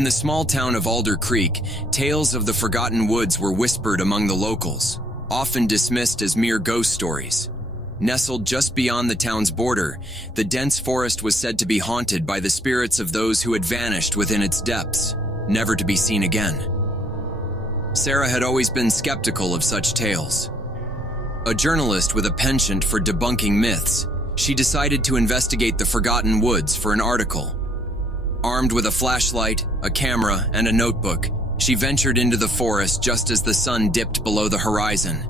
In the small town of Alder Creek, tales of the Forgotten Woods were whispered among the locals, often dismissed as mere ghost stories. Nestled just beyond the town's border, the dense forest was said to be haunted by the spirits of those who had vanished within its depths, never to be seen again. Sarah had always been skeptical of such tales. A journalist with a penchant for debunking myths, she decided to investigate the Forgotten Woods for an article. Armed with a flashlight, a camera, and a notebook, she ventured into the forest just as the sun dipped below the horizon.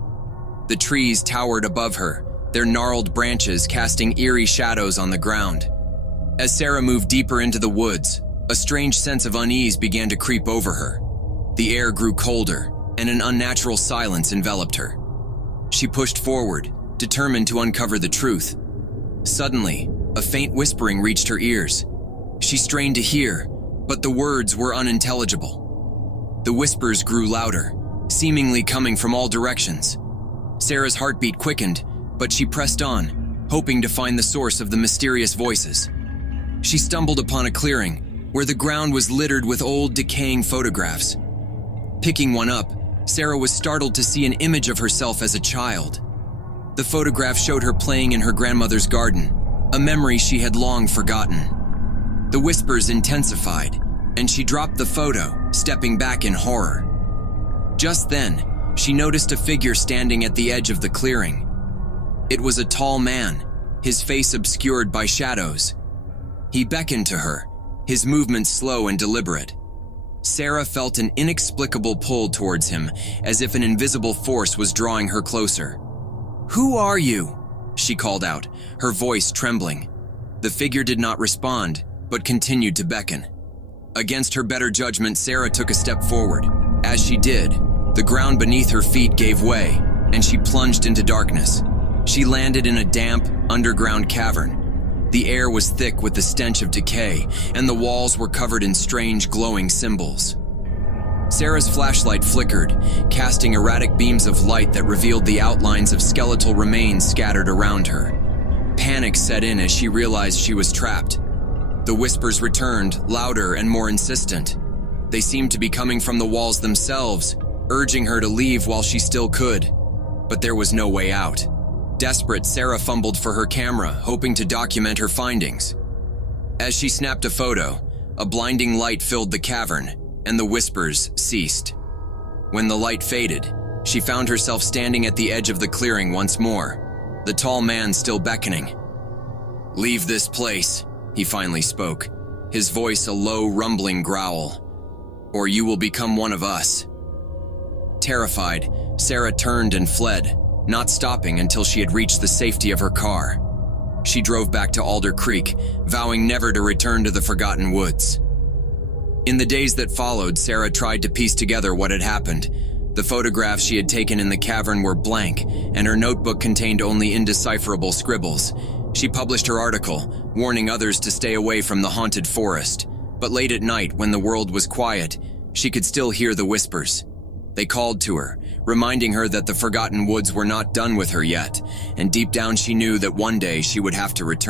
The trees towered above her, their gnarled branches casting eerie shadows on the ground. As Sarah moved deeper into the woods, a strange sense of unease began to creep over her. The air grew colder, and an unnatural silence enveloped her. She pushed forward, determined to uncover the truth. Suddenly, a faint whispering reached her ears. She strained to hear, but the words were unintelligible. The whispers grew louder, seemingly coming from all directions. Sarah's heartbeat quickened, but she pressed on, hoping to find the source of the mysterious voices. She stumbled upon a clearing, where the ground was littered with old, decaying photographs. Picking one up, Sarah was startled to see an image of herself as a child. The photograph showed her playing in her grandmother's garden, a memory she had long forgotten. The whispers intensified, and she dropped the photo, stepping back in horror. Just then, she noticed a figure standing at the edge of the clearing. It was a tall man, his face obscured by shadows. He beckoned to her, his movements slow and deliberate. Sarah felt an inexplicable pull towards him, as if an invisible force was drawing her closer. "Who are you?" she called out, her voice trembling. The figure did not respond, but continued to beckon. Against her better judgment, Sarah took a step forward. As she did, the ground beneath her feet gave way, and she plunged into darkness. She landed in a damp, underground cavern. The air was thick with the stench of decay, and the walls were covered in strange, glowing symbols. Sarah's flashlight flickered, casting erratic beams of light that revealed the outlines of skeletal remains scattered around her. Panic set in as she realized she was trapped. The whispers returned, louder and more insistent. They seemed to be coming from the walls themselves, urging her to leave while she still could. But there was no way out. Desperate, Sarah fumbled for her camera, hoping to document her findings. As she snapped a photo, a blinding light filled the cavern, and the whispers ceased. When the light faded, she found herself standing at the edge of the clearing once more, the tall man still beckoning. "Leave this place," he finally spoke, his voice a low, rumbling growl, "or you will become one of us." Terrified, Sarah turned and fled, not stopping until she had reached the safety of her car. She drove back to Alder Creek, vowing never to return to the Forgotten Woods. In the days that followed, Sarah tried to piece together what had happened. The photographs she had taken in the cavern were blank, and her notebook contained only indecipherable scribbles. She published her article, warning others to stay away from the haunted forest. But late at night, when the world was quiet, she could still hear the whispers. They called to her, reminding her that the Forgotten Woods were not done with her yet, and deep down she knew that one day she would have to return.